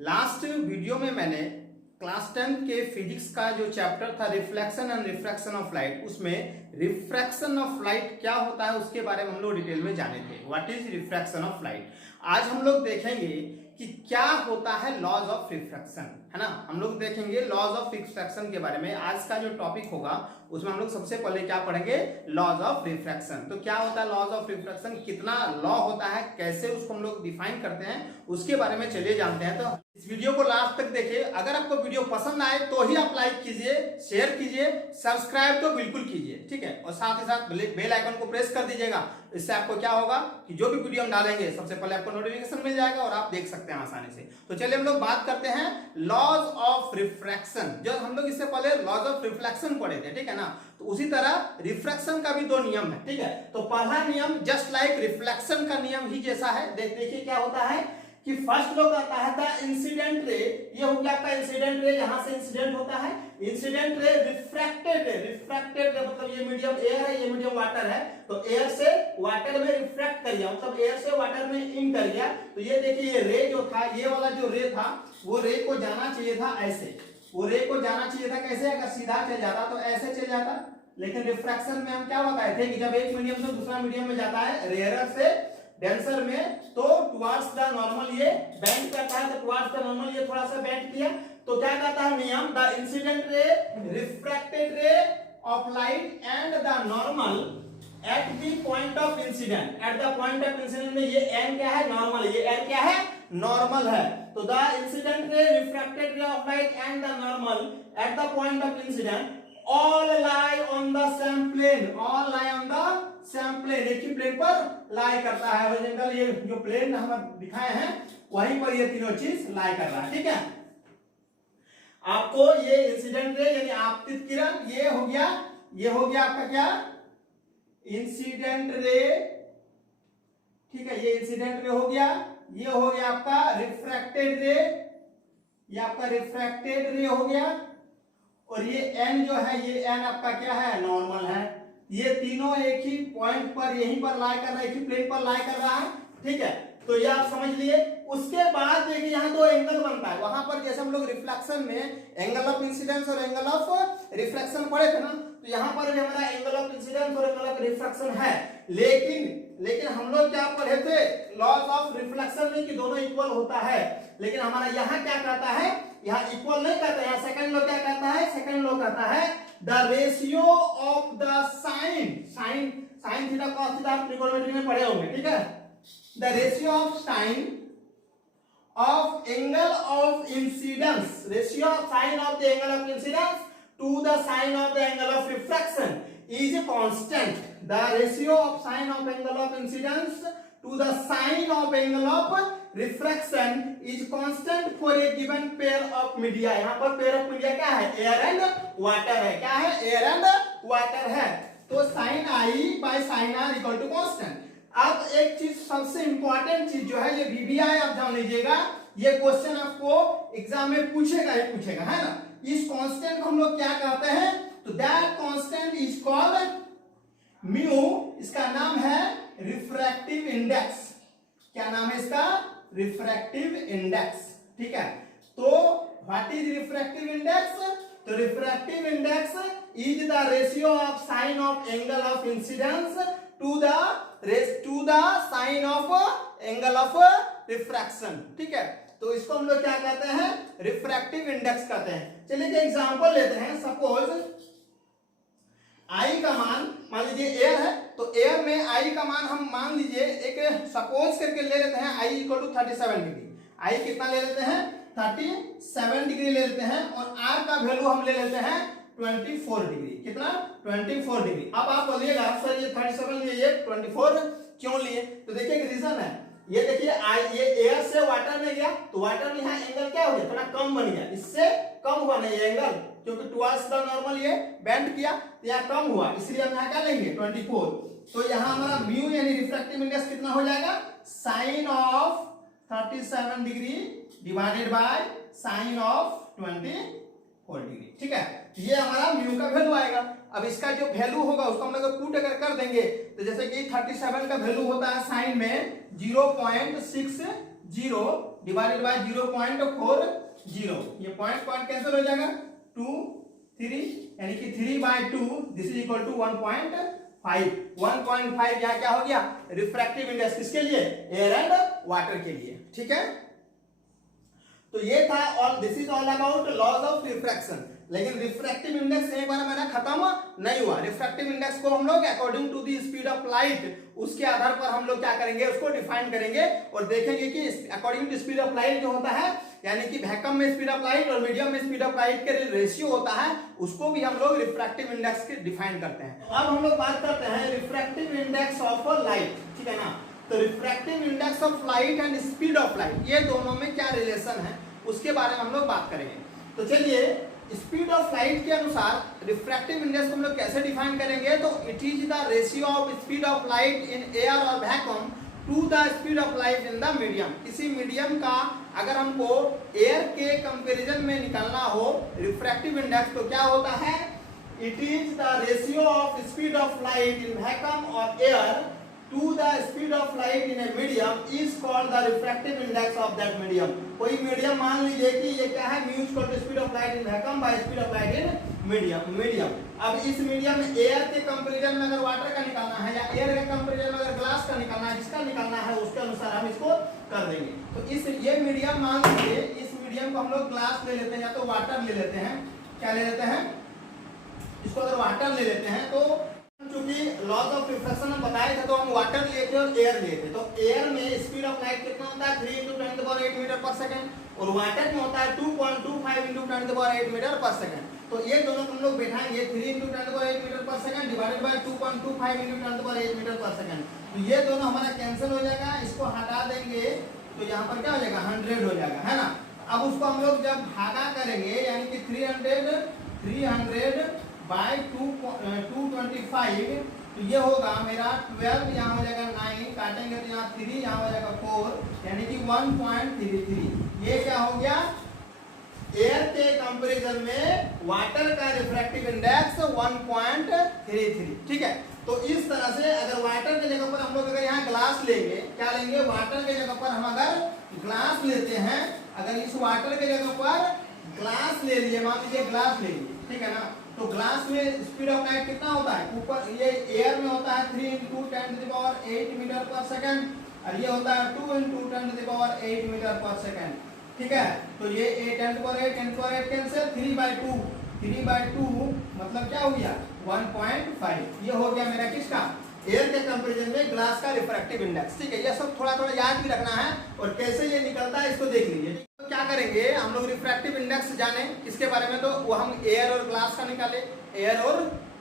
Last video में मैंने class 10 के फिजिक्स का जो चैप्टर था reflection and refraction of light, उसमें रिफ्रैक्शन ऑफ लाइट क्या होता है उसके बारे में हम लोग डिटेल में जाने थे। What is refraction of light. आज हम लोग देखेंगे कि क्या होता है लॉज ऑफ रिफ्रैक्शन, है ना। हम लोग देखेंगे लॉज ऑफ रिफ्रैक्शन के बारे में। आज का जो टॉपिक होगा उसमें हम लोग सबसे पहले क्या पढ़ेंगे, लॉज ऑफ रिफ्रैक्शन। तो क्या होता है लॉज ऑफ रिफ्रैक्शन, कितना लॉ होता है, कैसे उसको हम लोग डिफाइन करते हैं, उसके बारे में चलिए जानते हैं। तो इस वीडियो को लास्ट तक देखिए। अगर आपको वीडियो पसंद आए तो ही आप लाइक कीजिए, शेयर कीजिए, सब्सक्राइब तो बिल्कुल कीजिए, ठीक है। और साथ ही साथ बेल आइकन को प्रेस कर दीजिएगा। इससे आपको क्या होगा कि जो भी वीडियो हम डालेंगे सबसे पहले आपको नोटिफिकेशन मिल जाएगा और आप देख सकते हैं आसानी से। तो चलिए हम लोग बात करते हैं लॉज ऑफ रिफ्रैक्शन। जो हम लोग इससे पहले लॉज ऑफ रिफ्लेक्शन पढ़े थे, ठीक है ना। तो उसी तरह रिफ्रैक्शन का भी दो नियम है, ठीक है। तो पहला नियम जस्ट लाइक रिफ्लेक्शन का नियम ही जैसा है। देखिए क्या होता है कि फर्स्ट लो कहता है द इंसिडेंट रे, ये हो गया आपका इंसिडेंट रे, यहां से इंसिडेंट होता है। इंसिडेंट रे रिफ्रैक्टेड रे, रिफ्रैक्टेड रे मतलब ये मीडियम एयर है, ये मीडियम वाटर है। तो एयर से वाटर में रिफ्रैक्ट कर गया, मतलब एयर से वाटर में इन कर गया। तो ये देखिए ये रे जो था, ये वाला जो रे था वो रे को जाना चाहिए था ऐसे, वो रे को जाना चाहिए था कैसे, अगर सीधा चल जाता तो ऐसे चल जाता। लेकिन रिफ्रैक्शन में हम क्या बताए थे कि जब एक मीडियम से दूसरा मीडियम में जाता है रेयरर से डेंसर में, तो टुवर्ड्स द नॉर्मल ये बेंड करता है। तो टुवर्ड्स द नॉर्मल ये थोड़ा सा बेंड किया तो क्या कहता है नियम, the incident ray refracted ray of light and the normal at the point of incident. At the point of incident में ये एन क्या है, नॉर्मल, ये एन क्या है, नॉर्मल है। तो the incident ray refracted ray of light and the normal at the point of incident all lie on the same plane, all lie on the same plane, एक ही plane पर लाई करता है। Horizontal ये जो प्लेन हम दिखाए हैं वहीं पर ये तीनों चीज लाई कर रहा है, ठीक है। आपको ये इंसिडेंट रे यानी आपतित किरण ये हो गया, ये हो गया आपका क्या, इंसिडेंट रे, ठीक है। ये इंसिडेंट रे हो गया, ये हो गया आपका रिफ्रैक्टेड रे, ये आपका रिफ्रैक्टेड रे हो गया। और ये n जो है, ये n आपका क्या है, नॉर्मल है। ये तीनों एक ही पॉइंट पर यहीं पर लाई कर रहा है, एक ही प्लेन पर लाई कर रहा है, ठीक है। तो ये आप समझ लिए। उसके बाद देखिए यहाँ दो एंगल बनता है। वहां पर जैसे हम लोग रिफ्लेक्शन में एंगल ऑफ इंसिडेंस और एंगल ऑफ रिफ्लेक्शन पढ़े थे ना, तो यहाँ पर भी हमारा एंगल ऑफ इंसिडेंस और एंगल ऑफ रिफ्लेक्शन है। लेकिन हम लोग क्या पढ़े थे, लॉज ऑफ रिफ्लेक्शन में कि दोनों इक्वल होता है। लेकिन हमारा यहाँ क्या कहता है, यहाँ इक्वल नहीं कहता है। यहाँ सेकंड लॉ क्या कहता है, सेकंड लॉ कहता है the ratio of the sine theta cos theta आप ट्रिगोनोमेट्री में पढ़े होंगे, ठीक है। The ratio of sine of angle of incidence, ratio of sine of the angle of incidence to the sine of the angle of refraction is constant. The ratio of sine of angle of incidence to the sine of angle of refraction is constant for a given pair of media। यहाँ पर pair of media क्या है, air and water है। क्या है, air and water है। तो sin I by sin R equal to constant। अब एक चीज सबसे इंपॉर्टेंट चीज जो है ये VBI आप जान लीजिएगा, ये क्वेश्चन आपको एग्जाम में पूछेगा ही पूछेगा, है ना। इस कांस्टेंट को हम लोग क्या कहते हैं, तो that constant is called mu. इसका नाम है रिफ्रैक्टिव इंडेक्स। क्या नाम है इसका, रिफ्रैक्टिव इंडेक्स, ठीक है। तो व्हाट इज रिफ्रैक्टिव इंडेक्स, तो refractive index is the ratio of sine of angle of incidence to the sine of angle of refraction, ठीक है। तो इसको हम लोग क्या कहते हैं, रिफ्रैक्टिव इंडेक्स कहते हैं। चलिए एक एग्जांपल लेते हैं। सपोज आई का मान लीजिए एयर है, तो एयर में आई का मान हम मान लीजिए एक सपोज करके ले लेते हैं आई इक्वल टू 37 डिग्री। आई कितना ले लेते हैं, 37 डिग्री ले लेते हैं। और आर का वैल्यू हम ले लेते हैं 24 डिग्री। कितना, 24 डिग्री। अब आप बोलिएगा सर ये 37 लिए, ये 24 क्यों लिए, तो देखिए एक रीजन है। ये देखिए ये एयर से वाटर में गया तो वाटर में यहाँ एंगल क्या हो गया, थोड़ा कम बन गया। इससे कम हुआ नहीं एंगल, क्योंकि टुवर्ड्स द नॉर्मल ये बेंड किया तो यहाँ कम हुआ, इसलिए हम यहाँ क्या लेंगे 24। तो यहाँ हमारा म्यू यानी रिफ्रैक्टिव इंडेक्स कितना हो जाएगा, sine of 37 degree divided by sine of 24 degree, ठीक है। ये हमारा म्यू का वैल्यू आएगा। अब इसका जो वैल्यू होगा उसको हम लोग पुट अगर कर देंगे तो जैसे कि 37 का वैल्यू होता है साइन में 0.60 डिवाइडेड बाय 0.40, ये पॉइंट पॉइंट कैंसिल हो जाएगा, 2 3 यानी कि 3/2 दिस इज इक्वल टू 1.5। 1.5 यहाँ क्या हो गया, रिफ्रैक्टिव इंडेक्स किसके लिए, एयर एंड वाटर के लिए, ठीक है। तो ये था और this is all about laws of refraction. लेकिन रिफ्रैक्टिव इंडेक्स एक बार मेरा खत्म नहीं हुआ। रिफ्रैक्टिव इंडेक्स को हम लोग according to the speed of light, उसके आधार पर हम लोग क्या करेंगे, उसको डिफाइन करेंगे और देखेंगे कि according to speed of light जो होता है, यानी कि वैक्यूम में स्पीड ऑफ लाइट और मीडियम में स्पीड ऑफ लाइट के रेशियो होता है, उसको भी हम लोग रिफ्रैक्टिव इंडेक्स के डिफाइन करते हैं। अब हम लोग बात करते हैं रिफ्रैक्टिव इंडेक्स ऑफ लाइट, ठीक है ना। तो refractive index of light and speed of light, ये दोनों में क्या रिलेशन है उसके बारे में हम लोग बात करेंगे। तो चलिए, स्पीड ऑफ लाइट के अनुसार रिफ्रैक्टिव इंडेक्स को हम लोग कैसे डिफाइन करेंगे, तो it is the ratio of speed of light in air और vacuum to the speed of light in the medium. किसी मीडियम का अगर हमको एयर के कंपैरिजन में निकालना हो रिफ्रैक्टिव इंडेक्स, तो क्या होता है, it is the ratio of speed of light in vacuum और air to the speed of light in a medium is called the refractive index of that medium। कोई मीडियम मान लीजिए कि ये क्या है, mu equal to speed of light in vacuum by speed of light in medium. अब इस medium में एयर के कंपैरिजन में अगर वाटर का निकालना है या एयर के कंपैरिजन में अगर ग्लास का निकालना है, जिसका निकालना है उसके अनुसार हम इसको कर देंगे। तो इस ये मीडियम मान लीजिए, इस मीडियम को हम लोग ग्लास ले लेते हैं या तो वाटर ले लेते हैं, क्या ले लेते हैं, इसको अगर वाटर ले लेते हैं तो क्योंकि लॉज ऑफ रिफ्रैक्शन हम बताए थे, तो हम वाटर लिए थे और एयर लिए थे। तो एयर में स्पीड ऑफ लाइट कितना होता है, 3 × 10⁸ मीटर पर सेकंड और वाटर में होता है 2.25 × 10⁸ मीटर पर सेकंड। तो ये दोनों हम लोग बैठाएंगे 3 × 10⁸ मीटर पर सेकंड डिवाइडेड बाय 2.25 × 10⁸ मीटर पर सेकंड। तो ये दोनों हमारा कैंसिल हो जाएगा, इसको हटा देंगे तो यहाँ पर क्या हो जाएगा, 100 हो जाएगा, है ना। अब उसको हम लोग जब भागा करेंगे, यानी कि 300 बाय 225, तो ये होगा मेरा 12, यहाँ हो जाएगा 9, काटेंगे तो यहाँ 3, यहाँ हो जाएगा 4, यानी कि 1.33। ये क्या हो गया, एयर के कंपैरिजन में वाटर का रिफ्रैक्टिव इंडेक्स 1.33, ठीक है। तो इस तरह से अगर वाटर के जगह पर हम लोग अगर यहाँ ग्लास लेंगे, क्या लेंगे, वाटर के जगह पर हम अगर ग्लास लेते हैं, अगर इस वाटर के जगह पर ग्लास ले लिए, मान लीजिए ग्लास ले लिए, ठीक है ना। तो ग्लास में स्पीड ऑफ लाइट कितना होता है, ऊपर ये एयर में होता है 3 × 10⁸ मीटर पर सेकंड और ये होता है 2 × 10⁸ मीटर पर सेकंड, ठीक है। तो ये 10⁸ कैंसिल, 3/2 मतलब क्या हो गया, 1.5। ये हो गया मेरा किसका, एयर के कंपैरिजन में ग्लास का रिफ्रैक्टिव इंडेक्स, ठीक है। ये सब थोड़ा थोड़ा याद भी रखना है और कैसे ये निकलता है इसको देख लीजिए। तो क्या करेंगे हम लोग, रिफ्रैक्टिव इंडेक्स जाने किसके बारे में, तो वो हम एयर और ग्लास का निकाले, एयर और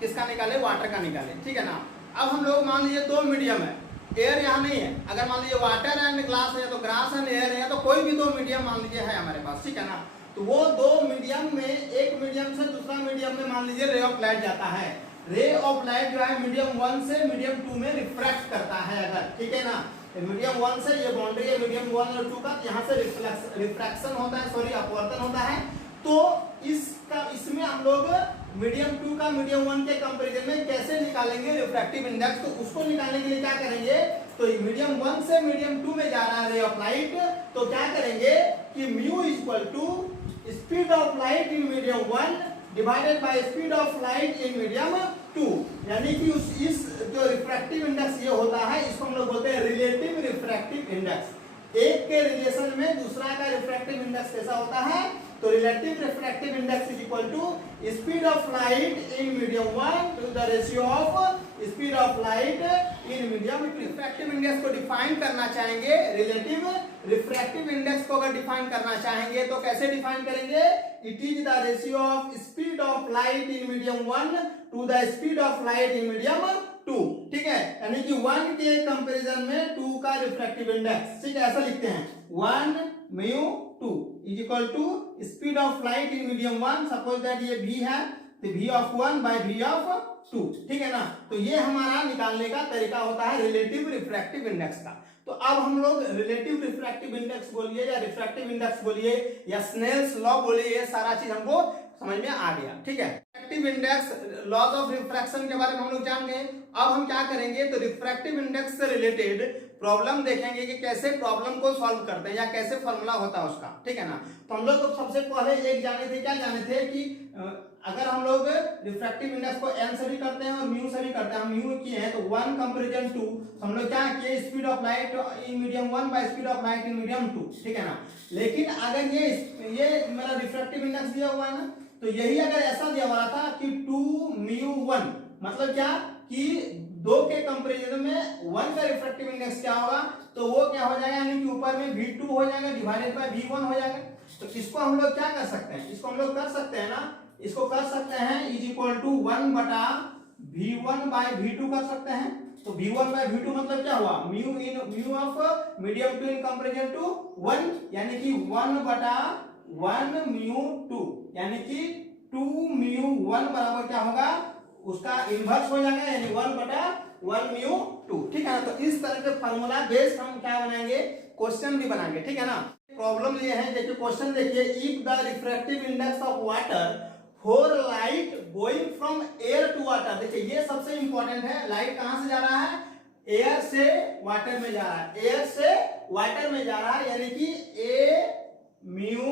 किसका निकाले, वाटर का निकाले, ठीक है ना। अब हम लोग मान लीजिए 2 मीडियम है, एयर यहाँ नहीं है, अगर मान लीजिए वाटर एंड ग्लास है तो ग्लास एंड एयर है, तो कोई भी 2 मीडियम मान लीजिए है हमारे पास, ठीक है ना। तो वो 2 मीडियम में एक मीडियम से दूसरा मीडियम में मान लीजिए रे ऑफ लाइट जाता है, रे ऑफ लाइट जो है मीडियम 1 से मीडियम 2 में रिफ्रैक्ट करता है अगर, ठीक है ना। मीडियम 1 से ये बाउंड्री है मीडियम 1 और 2 का, यहाँ से रिफ्रैक्शन होता है, सॉरी अपवर्तन होता है। तो इसमें हम लोग मीडियम 2 का मीडियम 1 के कंपैरिजन में कैसे निकालेंगे रिफ्रैक्टिव इंडेक्स, तो उसको निकालने के लिए क्या करेंगे, तो मीडियम 1 से मीडियम 2 में जा रहा है रे ऑफ लाइट, तो क्या करेंगे कि mu equal to speed of light in medium 1 divided by speed of light in medium 2, यानी कि इस जो रिफ्रैक्टिव इंडेक्स ये होता है, इसको हम लोग बोलते हैं रिलेटिव रिफ्रैक्टिव इंडेक्स। एक के रिलेशन में दूसरा का रिफ्रैक्टिव इंडेक्स कैसा होता है, तो relative refractive index is equal to speed of light in medium 1 to the ratio of speed of light in medium. Refractive index को डिफाइन करना चाहेंगे, रिलेटिव रिफ्रैक्टिव इंडेक्स को अगर डिफाइन करना चाहेंगे तो कैसे डिफाइन करेंगे, it is the ratio of speed of light in medium 1 to the speed of light in medium 2, ठीक है। यानी कि 1 के कंपैरिजन में 2 का रिफ्रैक्टिव इंडेक्स, ठीक है, ऐसा लिखते हैं 1 mu 2 is equal to speed of light in medium 1, suppose that ये v है, तो v of 1 by v of 2, ठीक है ना। तो ये हमारा निकालने का तरीका होता है रिलेटिव रिफ्रैक्टिव इंडेक्स का। तो अब हम लोग रिलेटिव रिफ्रैक्टिव इंडेक्स बोलिए या रिफ्रैक्टिव इंडेक्स बोलिए या स्नेल्स लॉ बोलिए, ये सारा चीज हमको समझ में आ गया, ठीक है। Refractive index, laws of refraction के बारे में हम लोग जान गए। अब हम क्या करेंगे, तो रिफ्रैक्टिव इंडेक्स से रिलेटेड प्रॉब्लम देखेंगे कि कैसे प्रॉब्लम को सॉल्व करते हैं या कैसे फॉर्मूला होता है उसका, ठीक है ना। तो हम लोग सबसे पहले एक जाने थे, क्या जाने थे कि अगर हम लोग रिफ्रैक्टिव इंडेक्स को n से भी करते हैं और म्यू से भी करते हैं, हम म्यू किए हैं तो 1 कंपैरिजन 2, हम लोग क्या किए, speed of light in medium 1 bye speed of light in medium 2, ठीक है ना। लेकिन अगर ये मेरा रिफ्रैक्टिव इंडेक्स दिया हुआ है ना, तो यही अगर ऐसा दिया हुआ था कि 2 म्यू 1, मतलब क्या कि 2 के कंपैरिजन में 1 का रिफ्रैक्टिव इंडेक्स क्या होगा, तो वो क्या हो जाएगा, यानी कि ऊपर में V2 हो जाएगा डिवाइडेड बाय V1 हो जाएगा। तो इसको हम लोग क्या कर सकते हैं, इसको हम लोग कर सकते हैं ना, इसको कर सकते हैं इज इक्वल टू 1 बटा V1 बाय V2 कर सकते हैं। तो V1 बाय V2 मतलब क्या हुआ, mu of medium 2 in comparison to 1, यानी कि 1 बटा 1 म्यू 2, यानी कि 2 म्यू 1 बराबर क्या होगा, उसका इनवर्स हो जाएगा, यानी 1 बटा 1 म्यू 2, ठीक है ना। तो इस तरह के फार्मूला बेस्ड हम क्या बनाएंगे, क्वेश्चन भी बनाएंगे, ठीक है ना। प्रॉब्लम ये है, देखिए क्वेश्चन देखिए, if the refractive index of water for light going from air to water, देखिए ये सबसे इंपॉर्टेंट है, लाइट कहां से जा रहा है, एयर से वाटर में जा रहा है, एयर से वाटर में जा रहा है, यानी कि ए म्यू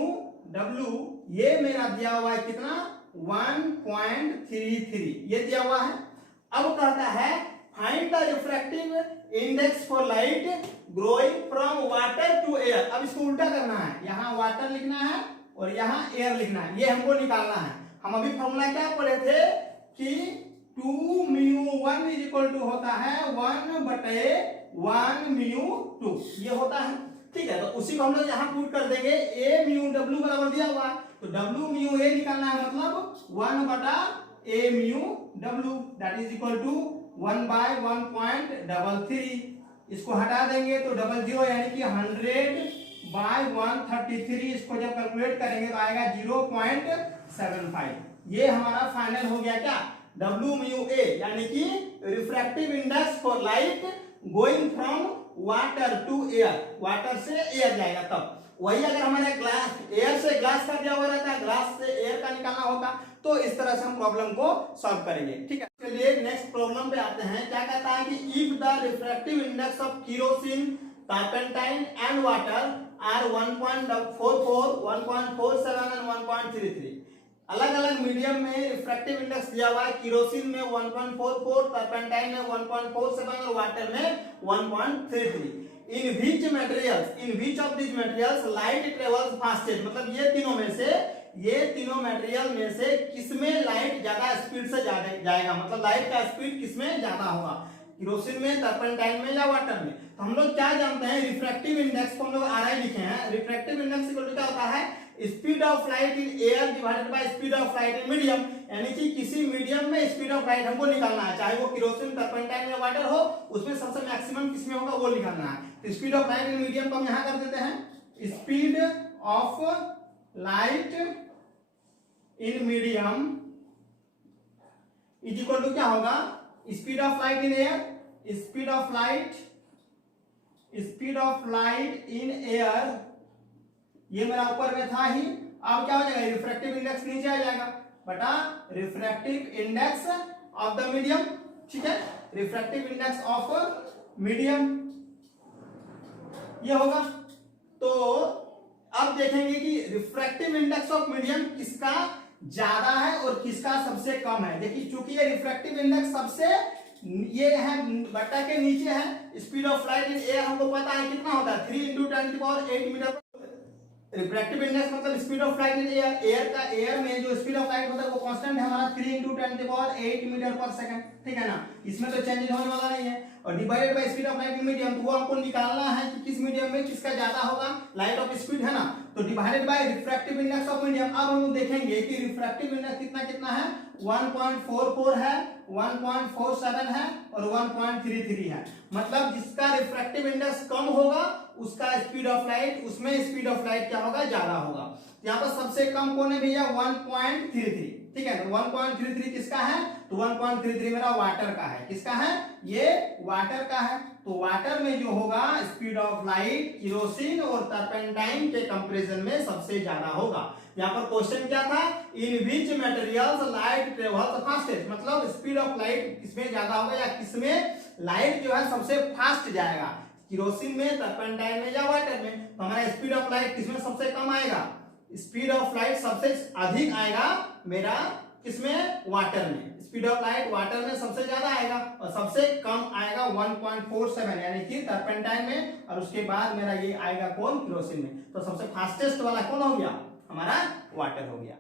डब्ल्यू ये मेरा दिया हुआ है कितना, 1.33 ये दिया हुआ है। अब कहता है find the refractive index for light growing from water to air. अब इसको उल्टा करना है, यहाँ वाटर लिखना है और यहाँ एयर लिखना है, ये हमको निकालना है। हम अभी फॉर्मूला क्या पढ़े थे कि 2 म्यू 1 इज इक्वल टू होता है 1 बटे 1 म्यू 2, ये होता है, ठीक है। तो उसी को हम लोग यहाँ पुट कर देंगे, ए म्यू डब्ल्यू बराबर दिया हुआ है, तो डब्ल्यू म्यू ए निकालना है, मतलब 1 बटा A mu W that is equal to 1 by 1.33, इसको हटा देंगे तो 00, यानी कि 100 बाय 133, इसको जब कैलकुलेट करेंगे तो आएगा 0.75, ये हमारा फाइनल हो गया क्या, डब्ल्यू म्यू ए, यानी कि refractive index for light going from water to air, water से एयर जाएगा तब। वही अगर हमारे ग्लास एयर से ग्लास का दिया हुआ रहता है, ग्लास से एयर का निकालना होता, तो इस तरह से हम प्रॉब्लम को सॉल्व करेंगे, ठीक है। चलिए नेक्स्ट प्रॉब्लम पे आते हैं। क्या कहता है कि if the refractive index of kerosene, turpentine and water are 1.44, 1.47 and 1.33, अलग अलग मीडियम में रिफ्रैक्टिव इंडेक्स दिया हुआ है, केरोसिन में 1.44, टर्पेंटाइन में 1.47 और वाटर में 1.33। In which of this materials light travels fastest, मतलब ये तीनों मटेरियल में से किसमें लाइट ज्यादा स्पीड से जाएगा, मतलब लाइट का स्पीड किसमें ज्यादा होगा, केरोसिन में, टर्पेंटाइन में या वाटर में। तो हम लोग क्या जानते हैं, रिफ्रैक्टिव इंडेक्स को हम लोग RI लिखे हैं। रिफ्रैक्टिव इंडेक्स इक्वल टू क्या होता है, speed of light in air divided by speed of light in medium, यानी कि किसी मीडियम में स्पीड ऑफ लाइट हमको निकालना है, चाहे वो केरोसिन, टर्पेंटाइन या वाटर हो, उसमें सबसे मैक्सिमम किसमें होगा वो निकालना है। तो speed of light in medium को हम यहां कर देते हैं, speed of light in medium is equal to क्या होगा, speed of light in air, speed of light in air, ये मेरा ऊपर में था ही, अब क्या हो जाएगा, रिफ्रैक्टिव इंडेक्स नीचे आ जाएगा बटा refractive index of the medium, ठीक है, रिफ्रैक्टिव इंडेक्स ऑफ मीडियम ये होगा। तो अब देखेंगे कि रिफ्रैक्टिव इंडेक्स ऑफ मीडियम किसका ज्यादा है और किसका सबसे कम है। देखिए चूंकि ये रिफ्रैक्टिव इंडेक्स सबसे ये है बट्टा के नीचे है, speed of light in air हमको पता है कितना होता है, 3 × 10⁸ मीटर। रिफ्रैक्टिव इंडेक्स मतलब speed of light in air में जो स्पीड ऑफ लाइट होता है वो कांस्टेंट है हमारा 3 × 10⁸ मीटर पर सेकंड, ठीक है ना, इसमें तो चेंज होने वाला नहीं है। और divided by speed of light in medium, तो वो हमको निकालना है कि किस मीडियम में किसका ज्यादा होगा, लाइट ऑफ स्पीड है ना, तो divided by refractive index of medium. अब हम देखेंगे कि रिफ्रैक्टिव इंडेक्स कितना है, 1.44 है, 1.47 है और 1.33 है, मतलब जिसका रिफ्रैक्टिव इंडेक्स कम होगा उसका स्पीड ऑफ लाइट, उसमें स्पीड ऑफ लाइट क्या होगा, ज्यादा होगा। यहाँ पर सबसे कम कौन है भैया, 1.33, ठीक है। तो 1.33 किसका है, तो 1.33 मेरा वाटर का है, किसका है, ये वाटर का है। तो वाटर में जो होगा स्पीड ऑफ लाइट केरोसिन और टर्पेंटाइन के कंपैरिजन में सबसे ज्यादा होगा। यहाँ पर क्वेश्चन क्या था, इन विच मटेरियल्स लाइट ट्रेवल्स फास्टेस्ट, मतलब स्पीड ऑफ लाइट किसमें ज्यादा होगा या किसमें लाइट जो है सबसे फास्ट जाएगा। किरोसिन में, टर्पेंटाइन में या वाटर में। तो हमारा स्पीड ऑफ लाइट किसमें सबसे कम आएगा? स्पीड ऑफ लाइट सबसे अधिक आएगा मेरा किसमें? वाटर में। स्पीड ऑफ लाइट वाटर में सबसे ज्यादा आएगा और सबसे कम आएगा 1.47 यानी कि टर्पेंटाइन में, और उसके बाद मेरा ये आएगा कौन? किरोसिन में। तो सबसे फास्टेस्ट वाला कौन हो गया? हमारा वाटर हो गया।